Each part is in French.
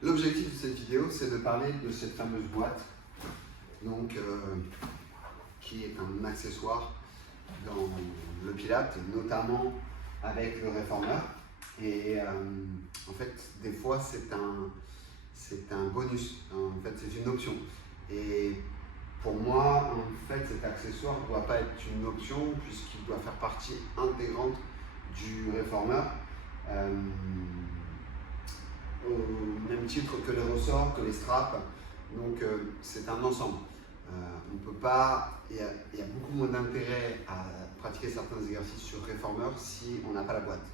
L'objectif de cette vidéo, c'est de parler de cette fameuse boîte, donc, qui est un accessoire dans le Pilates, notamment avec le réformeur. Et en fait, des fois, c'est un bonus, en fait, c'est une option. Et pour moi, en fait, cet accessoire ne doit pas être une option puisqu'il doit faire partie intégrante du réformeur. Au même titre que les ressorts, que les straps, donc c'est un ensemble. On peut pas, il y a beaucoup moins d'intérêt à pratiquer certains exercices sur réformeur si on n'a pas la boîte.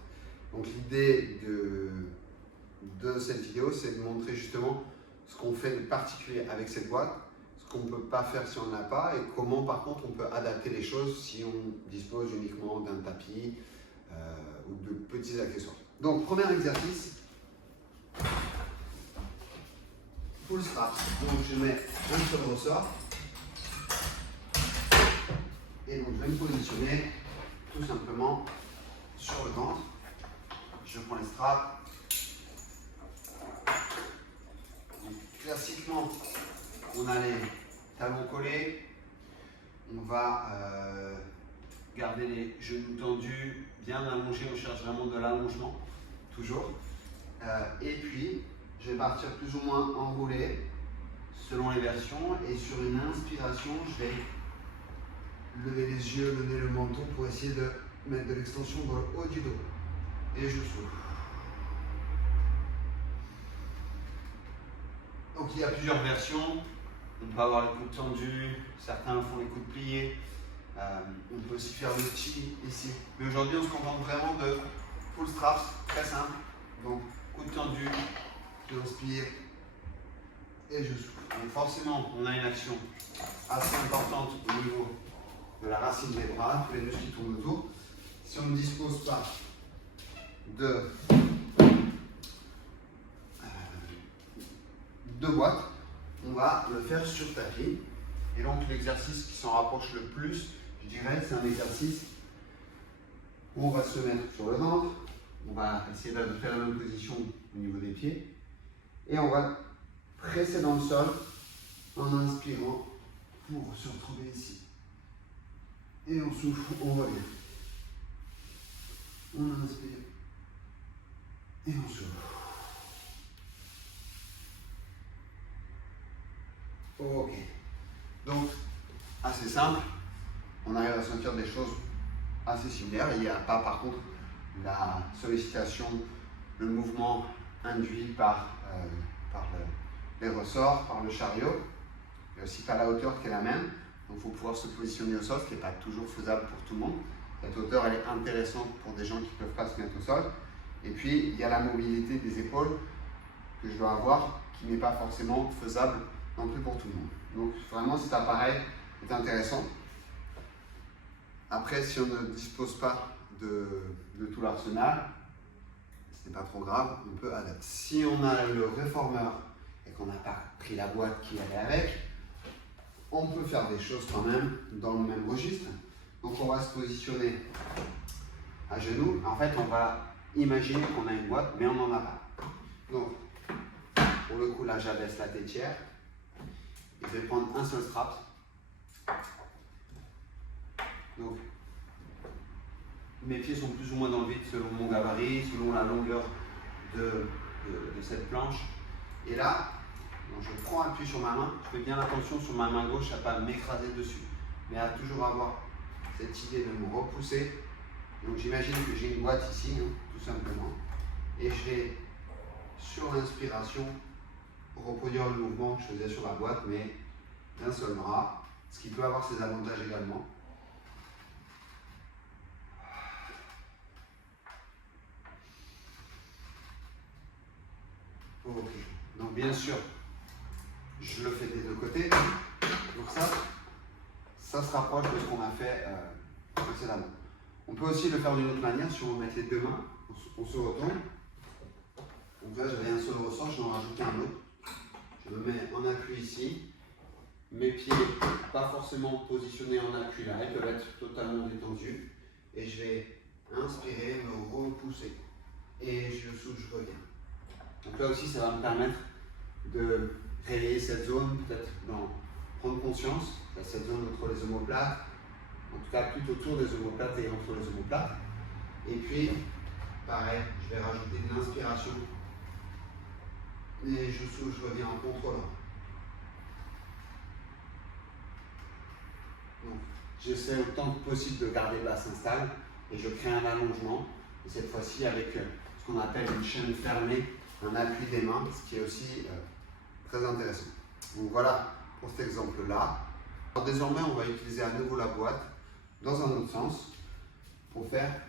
Donc l'idée de cette vidéo, c'est de montrer justement ce qu'on fait de particulier avec cette boîte, ce qu'on ne peut pas faire si on n'a pas et comment par contre on peut adapter les choses si on dispose uniquement d'un tapis ou de petits accessoires. Donc premier exercice, full strap. Donc je mets un seul ressort et donc je vais me positionner tout simplement sur le ventre. Je prends les straps. Donc, classiquement, on a les talons collés. On va garder les genoux tendus, bien allongés. On cherche vraiment de l'allongement, toujours. Et puis, je vais partir plus ou moins enroulé selon les versions. Et sur une inspiration, je vais lever les yeux, lever le menton pour essayer de mettre de l'extension dans le haut du dos. Et je souffle. Donc il y a plusieurs versions. On peut avoir les coudes tendus, certains font les coudes pliés. On peut aussi faire le chi ici. Mais aujourd'hui, on se contente vraiment de full straps, très simple. Donc coudes tendus, j'inspire et je souffle. Donc forcément, on a une action assez importante au niveau de la racine des bras, tous les muscles qui tournent autour. Si on ne dispose pas de boîtes, on va le faire sur tapis. Et donc l'exercice qui s'en rapproche le plus, je dirais, c'est un exercice où on va se mettre sur le ventre, on va essayer de faire la même position au niveau des pieds, et on va presser dans le sol en inspirant pour se retrouver ici. Et on souffle, on revient. On inspire et on souffle. Ok. Donc, assez simple. On arrive à sentir des choses assez similaires. Il n'y a pas, par contre, la sollicitation, le mouvement induit par les ressorts, par le chariot. Il n'y a aussi pas la hauteur qui est la même. Donc, il faut pouvoir se positionner au sol, ce qui n'est pas toujours faisable pour tout le monde. Cette hauteur, elle est intéressante pour des gens qui ne peuvent pas se mettre au sol. Et puis, il y a la mobilité des épaules que je dois avoir, qui n'est pas forcément faisable non plus pour tout le monde. Donc, vraiment, cet appareil est intéressant. Après, si on ne dispose pas de tout l'arsenal, ce n'est pas trop grave, on peut adapter. Si on a le réformeur et qu'on n'a pas pris la boîte qui allait avec, on peut faire des choses quand même dans le même registre. Donc on va se positionner à genoux. En fait, on va imaginer qu'on a une boîte, mais on n'en a pas. Donc, pour le coup, là, j'abaisse la tétière. Et je vais prendre un seul strap. Donc, mes pieds sont plus ou moins dans le vide selon mon gabarit, selon la longueur de cette planche. Et là, donc je prends appui sur ma main, je fais bien attention sur ma main gauche à ne pas m'écraser dessus, mais à toujours avoir cette idée de me repousser. Donc j'imagine que j'ai une boîte ici, hein, tout simplement, et je vais, sur l'inspiration, reproduire le mouvement que je faisais sur la boîte, mais d'un seul bras, ce qui peut avoir ses avantages également. Ok, donc bien sûr, je le fais des deux côtés. Donc ça se rapproche de ce qu'on a fait précédemment. On peut aussi le faire d'une autre manière, si on met les deux mains, on se retourne. Donc là, j'avais un seul ressort, je vais en rajouter un autre. Je me mets en appui ici. Mes pieds, pas forcément positionnés en appui là, ils peuvent être totalement détendus. Et je vais inspirer, me repousser. Et je souffle, je reviens. Donc là aussi, ça va me permettre de réveiller cette zone, peut-être prendre conscience de cette zone entre les omoplates, en tout cas plutôt autour des omoplates et entre les omoplates. Et puis, pareil, je vais rajouter de l'inspiration. Et je souffle, je reviens en contrôlant. Donc, j'essaie autant que possible de garder le bassin stable et je crée un allongement. Et cette fois-ci avec ce qu'on appelle une chaîne fermée, un appui des mains, ce qui est aussi très intéressant. Donc voilà pour cet exemple-là. Désormais, on va utiliser à nouveau la boîte dans un autre sens pour faire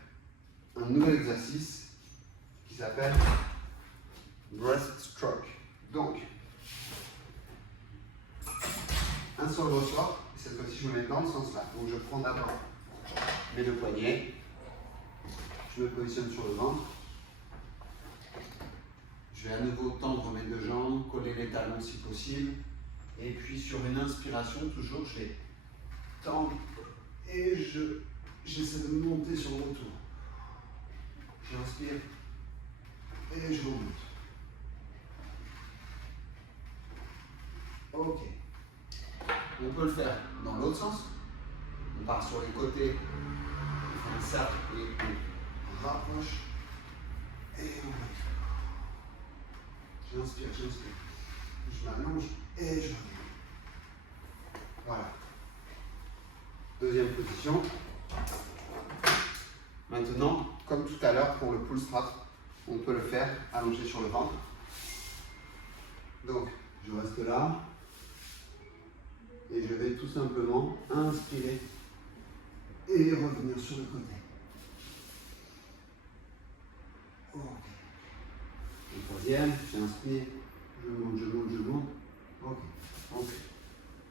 un nouvel exercice qui s'appelle breaststroke. Donc, un seul ressort, et cette fois-ci je me mets dans le sens là. Donc je prends d'abord mes deux poignets, je me positionne sur le ventre, je vais à nouveau tendre mes deux jambes, coller les talons si possible, et puis sur une inspiration, toujours je vais tendre et j'essaie de monter sur le retour. J'inspire et je remonte. Ok. On peut le faire dans l'autre sens. On part sur les côtés, on fait un cercle et on rapproche et on monte. J'inspire, je m'allonge et je reviens. Voilà. Deuxième position. Maintenant, comme tout à l'heure pour le pull strap, on peut le faire allongé sur le ventre. Donc, je reste là et je vais tout simplement inspirer et revenir sur le côté. Ok. Le troisième, j'inspire, je monte. Ok. Donc,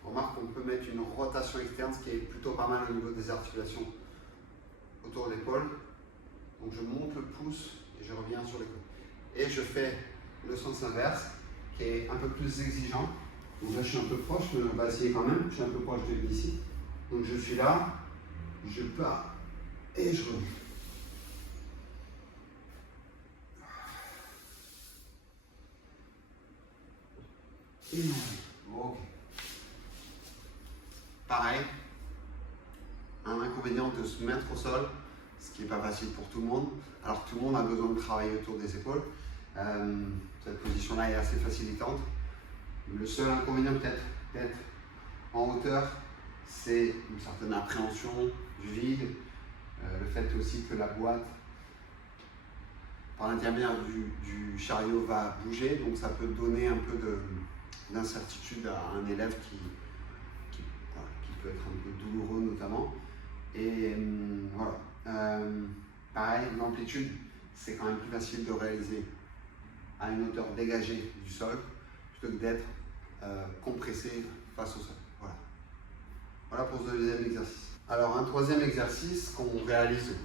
on remarque qu'on peut mettre une rotation externe, ce qui est plutôt pas mal au niveau des articulations autour de l'épaule. Donc je monte le pouce et je reviens sur les côtes. Et je fais le sens inverse, qui est un peu plus exigeant. Donc là je suis un peu proche, mais on va essayer quand même. Je suis un peu proche de ici. Donc je suis là, je pars et je reviens. Et ok. Pareil, un inconvénient de se mettre au sol, ce qui n'est pas facile pour tout le monde, alors que tout le monde a besoin de travailler autour des épaules. Cette position-là est assez facilitante. Le seul inconvénient peut-être d'être en hauteur, c'est une certaine appréhension du vide, le fait aussi que la boîte, par l'intermédiaire du chariot, va bouger, donc ça peut donner un peu d'incertitude à un élève qui peut être un peu douloureux notamment. Et voilà. Pareil, l'amplitude, c'est quand même plus facile de réaliser à une hauteur dégagée du sol plutôt que d'être compressé face au sol. Voilà. Voilà pour ce deuxième exercice. Alors un troisième exercice qu'on réalise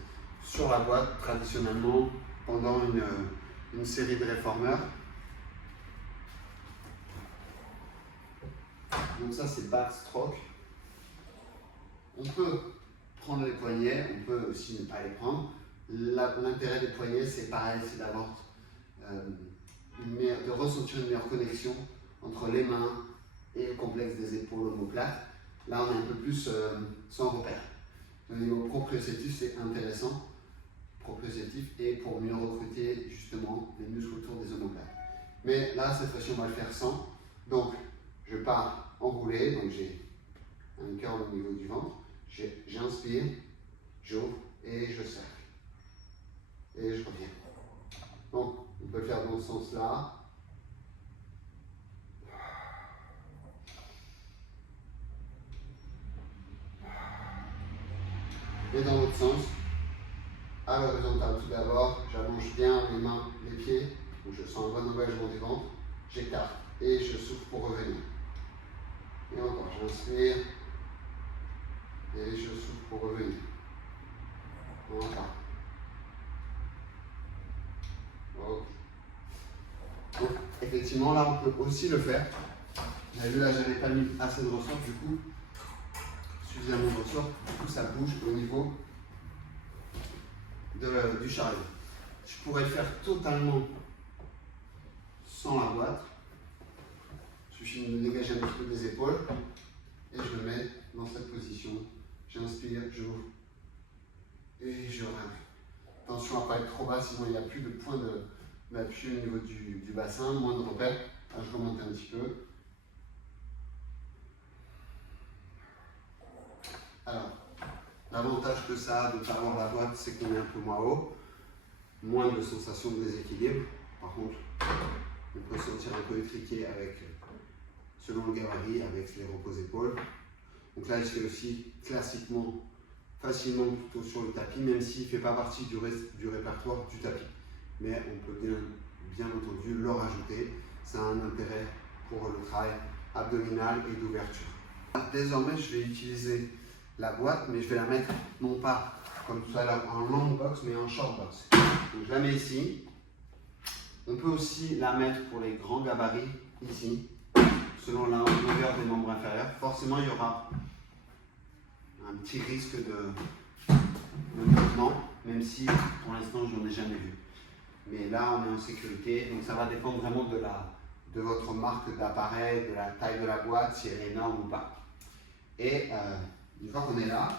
sur la boîte traditionnellement pendant une série de réformeurs. Donc ça c'est backstroke. On peut prendre les poignets, on peut aussi ne pas les prendre. L'intérêt des poignets, c'est pareil, c'est d'avoir de ressentir une meilleure connexion entre les mains et le complexe des épaules omoplates. Là, on est un peu plus sans repère. Au niveau proprioceptif, c'est intéressant, proprioceptif, et pour mieux recruter justement les muscles autour des omoplates. Mais là, cette fois-ci, on va le faire sans. Donc, je pars enroulé, donc j'ai un curl au niveau du ventre. J'inspire, j'ouvre et je serre. Et je reviens. Donc, on peut le faire dans ce sens-là. Et dans l'autre sens, à l'horizontale tout d'abord, j'allonge bien les mains, les pieds, donc je sens un bon engagement du ventre, j'écarte et je souffle pour revenir. Et encore, j'inspire et je souffle pour revenir. Encore. Ok. Donc, effectivement, là, on peut aussi le faire. Vous avez vu, là, j'avais pas mis assez de ressort, du coup, suffisamment de ressort, du coup, ça bouge au niveau du chariot. Je pourrais le faire totalement sans la boîte. puis me dégager un petit peu des épaules. Et je me mets dans cette position. J'inspire, j'ouvre et je ramène. Attention à ne pas être trop bas, sinon il n'y a plus de point d'appui au niveau du bassin, moins de repères. Là, je remonte un petit peu. Alors, l'avantage que ça a de ne pas avoir la boîte, c'est qu'on est un peu moins haut, moins de sensation de déséquilibre. Par contre, on peut sentir un peu étriqué avec, selon le gabarit, avec les repos épaules. Donc là, il se fait aussi classiquement, facilement plutôt sur le tapis, même s'il ne fait pas partie du répertoire du tapis. Mais on peut bien entendu le rajouter. Ça a un intérêt pour le travail abdominal et d'ouverture. Désormais, je vais utiliser la boîte, mais je vais la mettre non pas comme tout à l'heure en long box, mais en short box. Donc je la mets ici. On peut aussi la mettre pour les grands gabarits ici, selon la longueur des membres inférieurs. Forcément, il y aura un petit risque de mouvement, même si pour l'instant je n'en ai jamais vu. Mais là, on est en sécurité, donc ça va dépendre vraiment de votre marque d'appareil, de la taille de la boîte, si elle est énorme ou pas. Et une fois qu'on est là,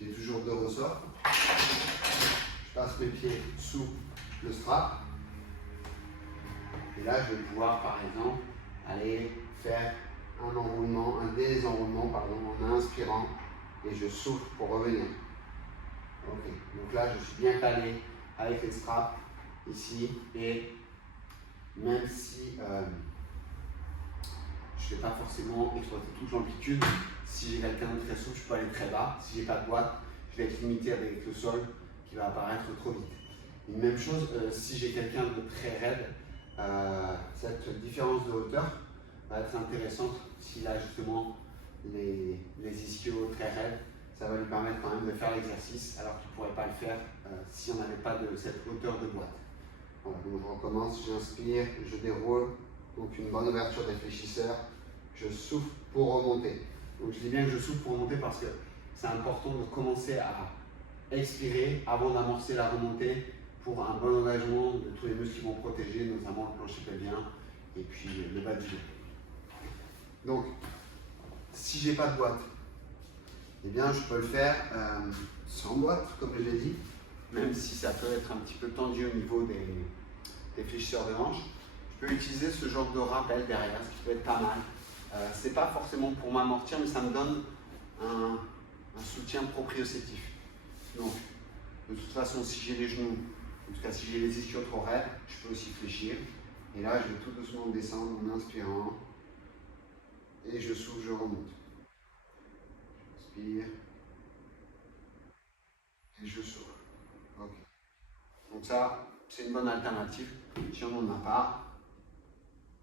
j'ai toujours deux ressorts. Je passe mes pieds sous le strap. Et là, je vais pouvoir, par exemple, aller faire un enroulement, un désenroulement, pardon, en inspirant. Et je souffle pour revenir. Ok, donc là, je suis bien calé avec les straps ici. Et même si je ne vais pas forcément exploiter toute l'amplitude, si j'ai quelqu'un de très souple, je peux aller très bas. Si j'ai pas de boîte, je vais être limité avec le sol qui va apparaître trop vite. Une même chose, si j'ai quelqu'un de très raide, cette différence de hauteur va être intéressante s'il a justement les ischios très raides. Ça va lui permettre quand même de faire l'exercice alors qu'il ne pourrait pas le faire si on n'avait pas de cette hauteur de boîte. Voilà, donc je recommence, j'inspire, je déroule, donc une bonne ouverture des fléchisseurs, je souffle pour remonter. Donc je dis bien que je souffle pour remonter parce que c'est important de commencer à expirer avant d'amorcer la remontée pour un bon engagement de tous les muscles qui vont protéger, notamment le plancher pelvien et puis le bas du dos. Donc, si j'ai pas de boîte, eh bien je peux le faire sans boîte, comme je l'ai dit, même si ça peut être un petit peu tendu au niveau des fléchisseurs de hanche. Je peux utiliser ce genre de rappel derrière, ce qui peut être pas mal. C'est pas forcément pour m'amortir, mais ça me donne un soutien proprioceptif. Donc, de toute façon, si j'ai les genoux, en tout cas si j'ai les ischios trop raides, je peux aussi fléchir. Et là, je vais tout doucement descendre en inspirant. Et je souffle, je remonte. J'inspire. Et je souffle. Ok. Donc ça, c'est une bonne alternative. Si on n'en a pas,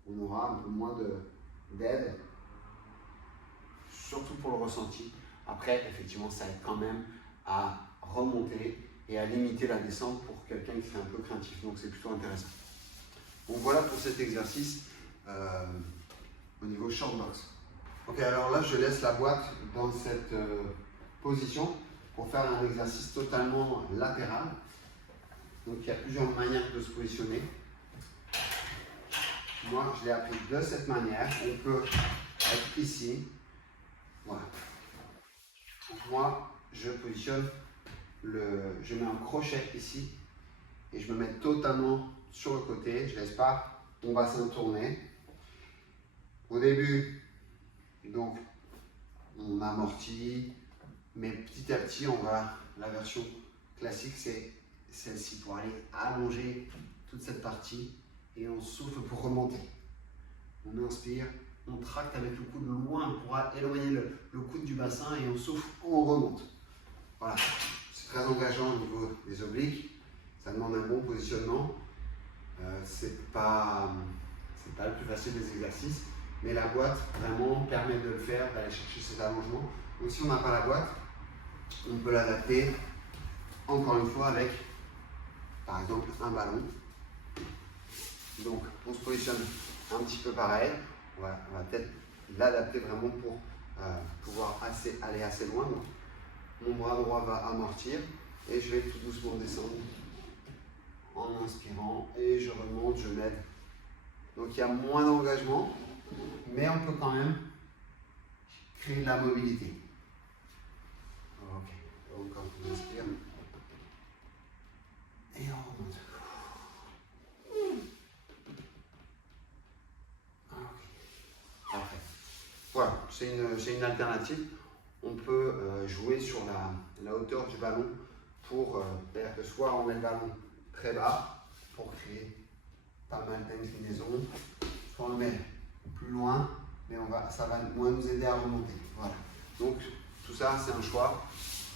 on aura un peu moins d'aide, surtout pour le ressenti. Après, effectivement, ça aide quand même à remonter et à limiter la descente pour quelqu'un qui est un peu craintif. Donc c'est plutôt intéressant. Donc voilà pour cet exercice au niveau short box. Ok, alors là, je laisse la boîte dans cette position pour faire un exercice totalement latéral. Donc il y a plusieurs manières de se positionner. Moi, je l'ai appris de cette manière. On peut être ici. Voilà. Donc moi, je positionne je mets un crochet ici et je me mets totalement sur le côté. Je ne laisse pas mon bassin tourner. Au début, donc, on amortit, mais petit à petit, la version classique, c'est celle-ci pour aller allonger toute cette partie et on souffle pour remonter. On inspire, on tracte avec le coude loin pour éloigner le coude du bassin et on souffle, on remonte. Voilà, c'est très engageant au niveau des obliques, ça demande un bon positionnement. C'est pas le plus facile des exercices, mais la boîte vraiment permet de le faire, d'aller chercher cet allongement. Donc si on n'a pas la boîte, on peut l'adapter encore une fois avec, par exemple, un ballon. Donc on se positionne un petit peu pareil. On va peut-être l'adapter vraiment pour pouvoir aller assez loin. Donc, mon bras droit va amortir et je vais tout doucement descendre en inspirant et je remonte, je m'aide. Donc il y a moins d'engagement, mais on peut quand même créer de la mobilité. Ok, donc on inspire et on remonte. Ok, parfait. Voilà, c'est une alternative. On peut jouer sur la hauteur du ballon pour faire que soit on met le ballon très bas pour créer pas mal d'inclinaisons, soit on le met plus loin, mais ça va moins nous aider à remonter. Voilà. Donc tout ça, c'est un choix,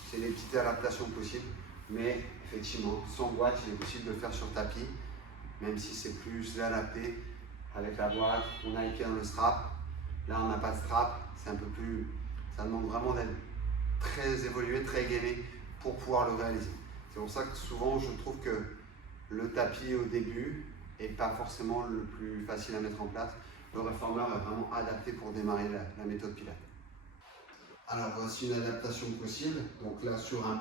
c'est des petites adaptations possibles, mais effectivement, sans boîte, il est possible de le faire sur tapis, même si c'est plus adapté avec la boîte. On a les pieds dans le strap. Là, on n'a pas de strap, c'est un peu plus. Ça demande vraiment d'être très évolué, très gainé pour pouvoir le réaliser. C'est pour ça que souvent, je trouve que le tapis au début n'est pas forcément le plus facile à mettre en place. Le réformeur est vraiment adapté pour démarrer la méthode Pilates. Alors voici une adaptation possible. Donc là sur une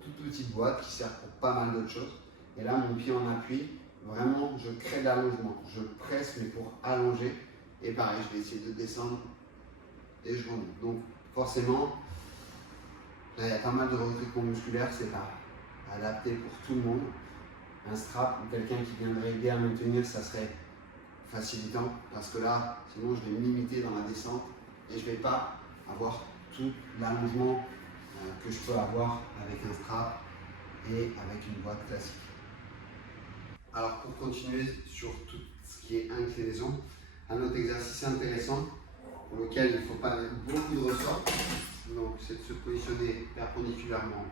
toute petite boîte qui sert pour pas mal d'autres choses. Et là mon pied en appui, vraiment je crée de l'allongement. Je presse mais pour allonger. Et pareil, je vais essayer de descendre et je remonte. Donc forcément, là il y a pas mal de recrutement musculaire, c'est pas adapté pour tout le monde. Un strap ou quelqu'un qui viendrait aider à me tenir, ça serait facilitant parce que là, sinon je vais me limiter dans la descente et je ne vais pas avoir tout l'allongement que je peux avoir avec un strap et avec une boîte classique. Alors pour continuer sur tout ce qui est inclinaison, un autre exercice intéressant pour lequel il ne faut pas mettre beaucoup de ressorts, donc c'est de se positionner perpendiculairement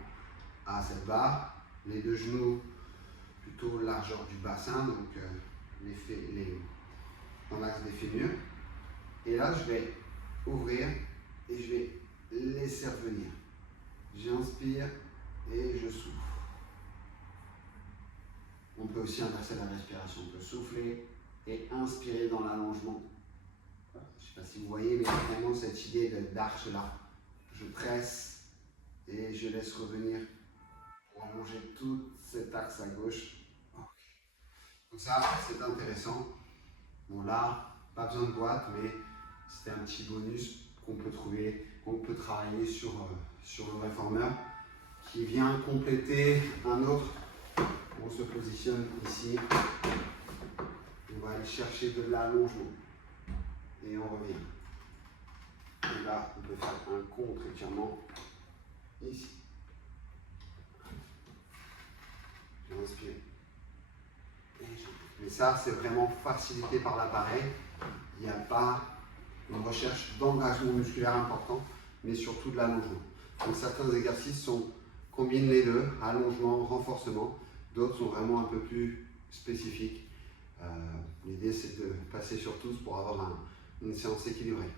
à cette barre, les deux genoux plutôt largeur du bassin, donc dans l'axe des fémurs. Et là, je vais ouvrir et je vais laisser revenir. J'inspire et je souffle. On peut aussi inverser la respiration. On peut souffler et inspirer dans l'allongement. Je ne sais pas si vous voyez, mais vraiment cette idée d'arche là. Je presse et je laisse revenir pour allonger tout cet axe à gauche. Donc ça, c'est intéressant. Bon là, pas besoin de boîte, mais c'est un petit bonus qu'on peut trouver, qu'on peut travailler sur le réformeur qui vient compléter un autre. On se positionne ici, on va aller chercher de l'allongement et on revient. Et là, on peut faire un contre-étirement ici. J'inspire. Mais ça, c'est vraiment facilité par l'appareil. Il n'y a pas une recherche d'engagement musculaire important, mais surtout de l'allongement. Donc certains exercices combinent les deux, allongement, renforcement. D'autres sont vraiment un peu plus spécifiques. L'idée, c'est de passer sur tous pour avoir une séance équilibrée.